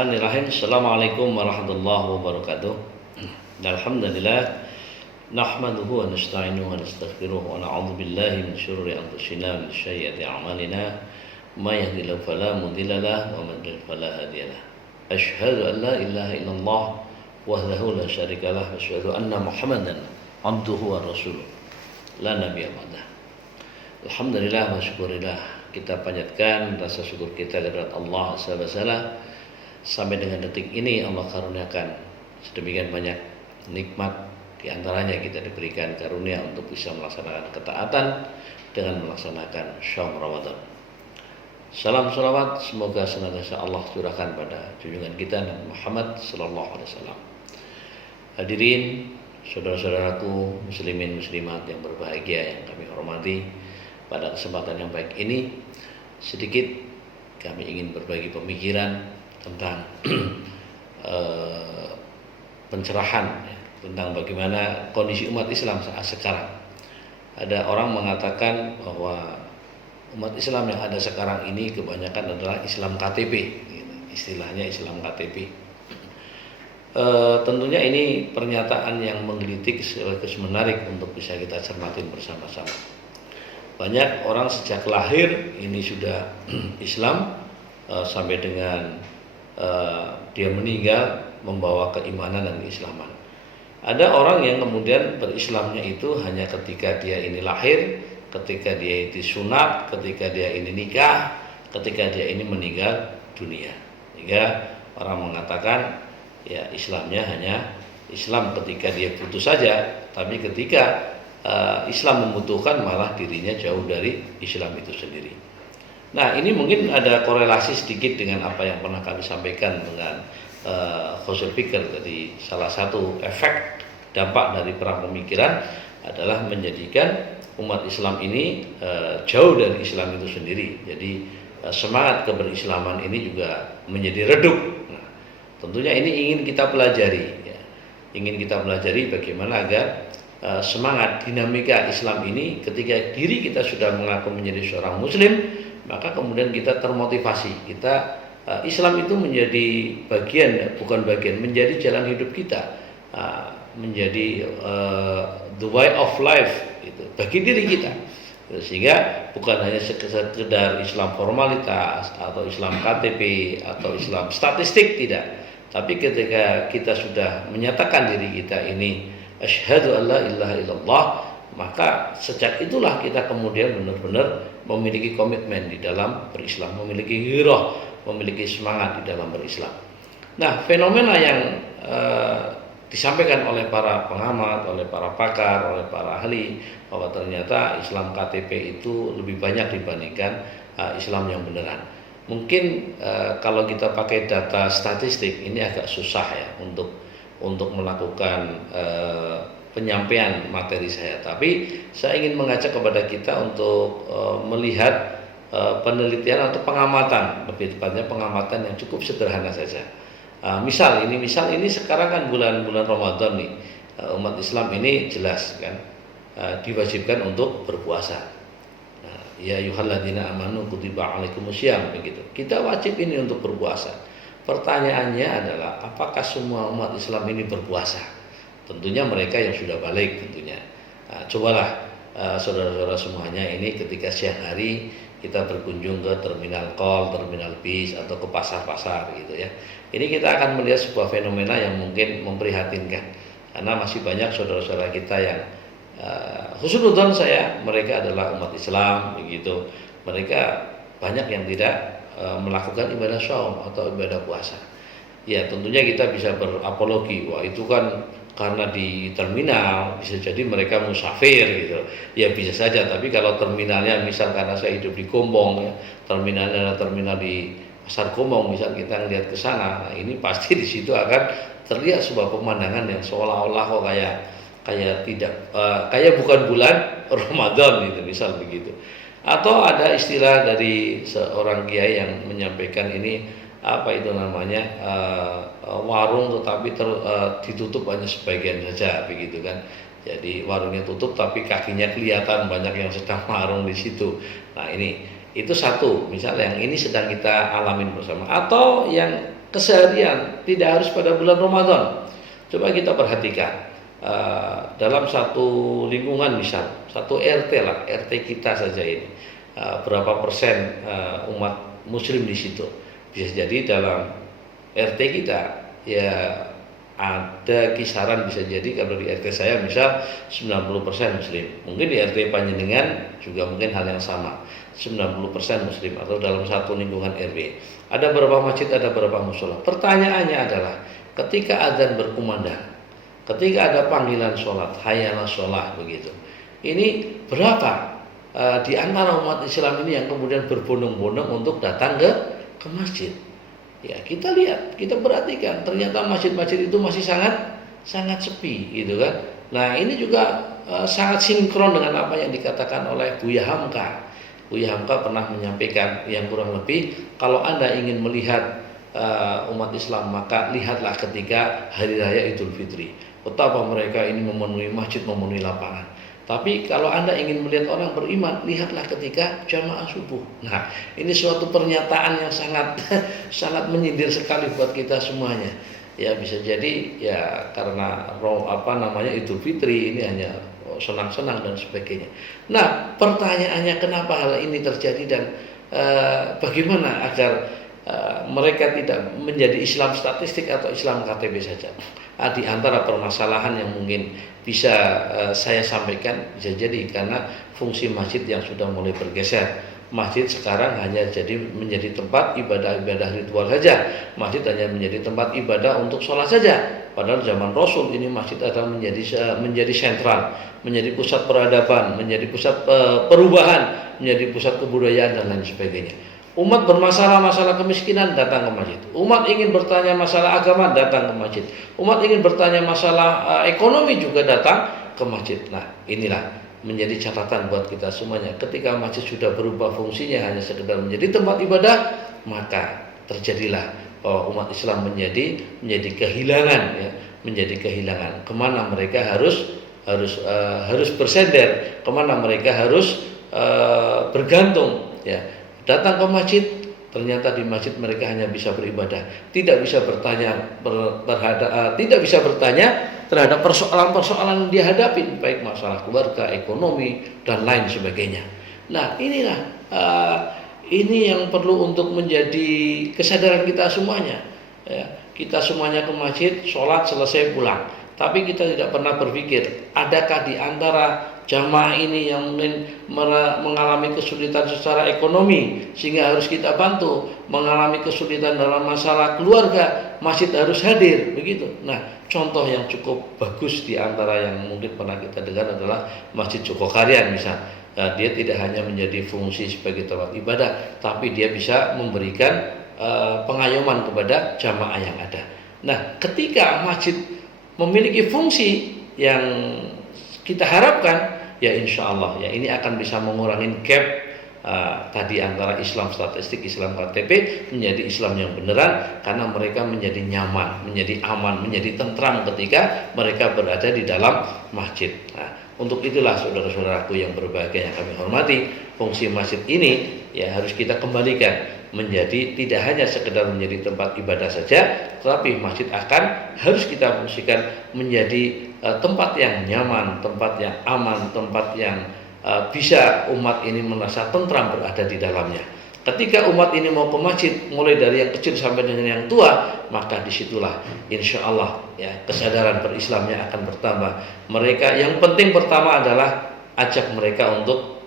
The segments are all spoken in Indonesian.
Bismillahirrahmanirrahim. Assalamualaikum warahmatullahi wabarakatuh. Alhamdulillah nahmaduhu wa nasta'inuhu wa nastaghfiruh wa na'udzu billahi min syururi anfusina wa min sayyiati a'malina may yahdihillahu fala mudilla lahu wa man yudlil fala hadiya lahu. Asyhadu an la ilaha illallah wahdahu la syarika lahu wa asyhadu anna Muhammadan abduhu wa rasuluh la nabiyya ba'dah. Alhamdulillah wa syukurillah, kita panjatkan rasa syukur kita kepada Allah SWT. Sampai dengan detik ini Allah karuniakan sedemikian banyak nikmat, diantaranya kita diberikan karunia untuk bisa melaksanakan ketaatan dengan melaksanakan Syawal Ramadan. Salam salawat semoga senantiasa Allah curahkan pada junjungan kita Nabi Muhammad sallallahu alaihi wasallam. Hadirin, saudara-saudaraku muslimin muslimat yang berbahagia yang kami hormati, pada kesempatan yang baik ini sedikit kami ingin berbagi pemikiran tentang pencerahan tentang bagaimana kondisi umat Islam saat sekarang. Ada orang mengatakan bahwa umat Islam yang ada sekarang ini kebanyakan adalah Islam KTP, istilahnya Islam KTP. Tentunya ini pernyataan yang menggelitik sekaligus menarik untuk bisa kita cermatin bersama-sama. Banyak orang sejak lahir ini sudah Islam sampai dengan dia meninggal membawa keimanan dan keislaman. Ada orang yang kemudian berislamnya itu hanya ketika dia ini lahir, ketika dia itu sunat, ketika dia ini nikah, ketika dia ini meninggal dunia. Sehingga orang mengatakan ya Islamnya hanya Islam ketika dia putus saja, tapi ketika Islam membutuhkan malah dirinya jauh dari Islam itu sendiri. Nah, ini mungkin ada korelasi sedikit dengan apa yang pernah kami sampaikan dengan Khusul Fikr. Jadi salah satu efek dampak dari perang pemikiran adalah menjadikan umat Islam ini jauh dari Islam itu sendiri. Jadi semangat keberislaman ini juga menjadi redup. Nah, tentunya ini ingin kita pelajari, ya. Ingin kita pelajari bagaimana agar semangat dinamika Islam ini ketika diri kita sudah mengaku menjadi seorang muslim, maka kemudian kita termotivasi. Kita Islam itu menjadi bagian, bukan bagian, menjadi jalan hidup kita, menjadi the way of life gitu, bagi diri kita. Sehingga bukan hanya sekedar Islam formalitas atau Islam KTP atau Islam statistik, tidak. Tapi ketika kita sudah menyatakan diri kita ini asyhadu an la ilaha illallah, maka sejak itulah kita kemudian benar-benar memiliki komitmen di dalam berislam, memiliki hirah, memiliki semangat di dalam berislam. Nah, fenomena yang disampaikan oleh para pengamat, oleh para pakar, oleh para ahli, bahwa ternyata Islam KTP itu lebih banyak dibandingkan Islam yang beneran. Mungkin kalau kita pakai data statistik ini agak susah ya untuk melakukan penyampaian materi saya, tapi saya ingin mengajak kepada kita untuk melihat penelitian atau pengamatan, lebih tepatnya pengamatan yang cukup sederhana saja. Misal ini sekarang kan bulan Ramadan nih, umat Islam ini jelas kan diwajibkan untuk berpuasa. Ya ayyuhalladzina amanu kutiba alaikumusiyam, begitu. Kita wajib ini untuk berpuasa. Pertanyaannya adalah apakah semua umat Islam ini berpuasa? Tentunya mereka yang sudah balik tentunya. Cobalah saudara-saudara semuanya ini ketika siang hari kita berkunjung ke terminal call, terminal bis atau ke pasar-pasar gitu ya. Ini kita akan melihat sebuah fenomena yang mungkin memprihatinkan. Karena masih banyak saudara-saudara kita yang husnudzon saya, mereka adalah umat Islam begitu. Mereka banyak yang tidak melakukan ibadah shaum atau ibadah puasa. Ya, tentunya kita bisa berapologi, wah itu kan karena di terminal, bisa jadi mereka musafir gitu. Ya bisa saja, tapi kalau terminalnya misal karena saya hidup di Gombong ya, terminalnya adalah terminal di Pasar Gombong, misal kita ngelihat ke sana, nah ini pasti di situ akan terlihat sebuah pemandangan yang seolah-olah kok kayak tidak kayak bukan bulan Ramadan gitu, misal begitu. Atau ada istilah dari seorang kiai yang menyampaikan ini, apa itu namanya, warung tetapi ditutup hanya sebagian saja begitu kan. Jadi warungnya tutup tapi kakinya kelihatan, banyak yang sedang warung di situ. Nah, ini itu satu, misalnya yang ini sedang kita alamin bersama. Atau yang keseharian, tidak harus pada bulan Ramadan. Coba kita perhatikan dalam satu lingkungan, misal satu RT lah, RT kita saja ini, berapa persen umat Muslim di situ. Bisa jadi dalam RT kita ya ada kisaran, bisa jadi kalau di RT saya misal 90% Muslim, mungkin di RT panjenengan juga mungkin hal yang sama, 90% Muslim, atau dalam satu lingkungan RW ada berapa masjid, ada berapa musola. Pertanyaannya adalah ketika azan berkumandang, ketika ada panggilan sholat, hayya 'alas sholat begitu, ini berapa di antara umat Islam ini yang kemudian berbondong-bondong untuk datang ke masjid? Ya, kita lihat, kita perhatikan, ternyata masjid-masjid itu masih sangat sepi, gitu kan. Nah, ini juga sangat sinkron dengan apa yang dikatakan oleh Buya Hamka. Buya Hamka pernah menyampaikan yang kurang lebih, kalau Anda ingin melihat umat Islam, maka lihatlah ketika hari raya Idul Fitri, betapa mereka ini memenuhi masjid, memenuhi lapangan. Tapi kalau Anda ingin melihat orang beriman, lihatlah ketika jamaah subuh. Nah, ini suatu pernyataan yang sangat sangat menyindir sekali buat kita semuanya. Ya, bisa jadi ya karena Idul Fitri ini hanya senang-senang dan sebagainya. Nah, pertanyaannya kenapa hal ini terjadi dan bagaimana agar mereka tidak menjadi Islam statistik atau Islam KTP saja. Di antara permasalahan yang mungkin bisa saya sampaikan, bisa jadi karena fungsi masjid yang sudah mulai bergeser. Masjid sekarang hanya menjadi tempat ibadah-ibadah ritual saja. Masjid hanya menjadi tempat ibadah untuk sholat saja. Padahal zaman Rasul ini masjid adalah menjadi sentral, menjadi pusat peradaban, menjadi pusat perubahan, menjadi pusat kebudayaan dan lain sebagainya. Umat bermasalah kemiskinan, datang ke masjid. Umat ingin bertanya masalah agama, datang ke masjid. Umat ingin bertanya masalah ekonomi, juga datang ke masjid. Nah, inilah menjadi catatan buat kita semuanya. Ketika masjid sudah berubah fungsinya hanya sekedar menjadi tempat ibadah, maka terjadilah bahwa umat Islam menjadi kehilangan, ya, menjadi kehilangan. Kemana mereka harus bersender, kemana mereka harus bergantung, ya. Datang ke masjid, ternyata di masjid mereka hanya bisa beribadah, tidak bisa bertanya terhadap persoalan-persoalan yang dihadapi, baik masalah keluarga, ekonomi dan lain sebagainya. Nah, inilah ini yang perlu untuk menjadi kesadaran kita semuanya. Ya, kita semuanya ke masjid, sholat, selesai pulang. Tapi kita tidak pernah berpikir, adakah di antara jamaah ini yang mungkin mengalami kesulitan secara ekonomi sehingga harus kita bantu, mengalami kesulitan dalam masalah keluarga, masjid harus hadir, begitu. Nah, contoh yang cukup bagus di antara yang mungkin pernah kita dengar adalah Masjid Jogokarian misal. Dia tidak hanya menjadi fungsi sebagai tempat ibadah, tapi dia bisa memberikan pengayoman kepada jamaah yang ada. Nah, ketika masjid memiliki fungsi yang kita harapkan, ya insya Allah ya ini akan bisa mengurangi gap tadi antara Islam statistik, Islam KTP menjadi Islam yang beneran, karena mereka menjadi nyaman, menjadi aman, menjadi tentram ketika mereka berada di dalam masjid. Nah, untuk itulah saudara-saudaraku yang berbahagia yang kami hormati, fungsi masjid ini ya harus kita kembalikan menjadi tidak hanya sekedar menjadi tempat ibadah saja, tetapi masjid harus kita fungsikan menjadi tempat yang nyaman, tempat yang aman, tempat yang bisa umat ini merasa tentram berada di dalamnya. Ketika umat ini mau ke masjid, mulai dari yang kecil sampai dengan yang tua, maka disitulah insya Allah ya kesadaran berislamnya akan bertambah. Mereka yang penting pertama adalah ajak mereka untuk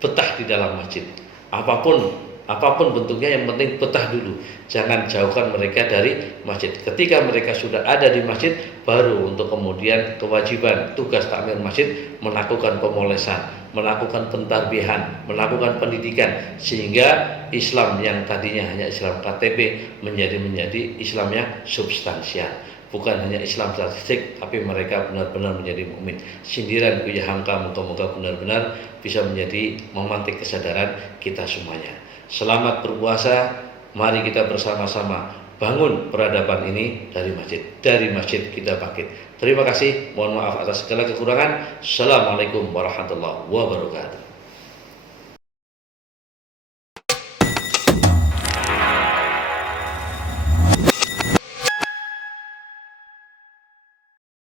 betah di dalam masjid. Apapun bentuknya, yang penting betah dulu. Jangan jauhkan mereka dari masjid. Ketika mereka sudah ada di masjid, baru untuk kemudian kewajiban tugas takmir masjid melakukan pemolesan, melakukan pentarbihan, melakukan pendidikan, sehingga Islam yang tadinya hanya Islam KTP menjadi Islam yang substansial. Bukan hanya Islam statistik, tapi mereka benar-benar menjadi mukmin. Sindiran Buya Hamka moga-moga benar-benar bisa menjadi memantik kesadaran kita semuanya. Selamat berpuasa, mari kita bersama-sama bangun peradaban ini dari masjid. Dari masjid kita bangkit. Terima kasih, mohon maaf atas segala kekurangan. Assalamualaikum warahmatullahi wabarakatuh.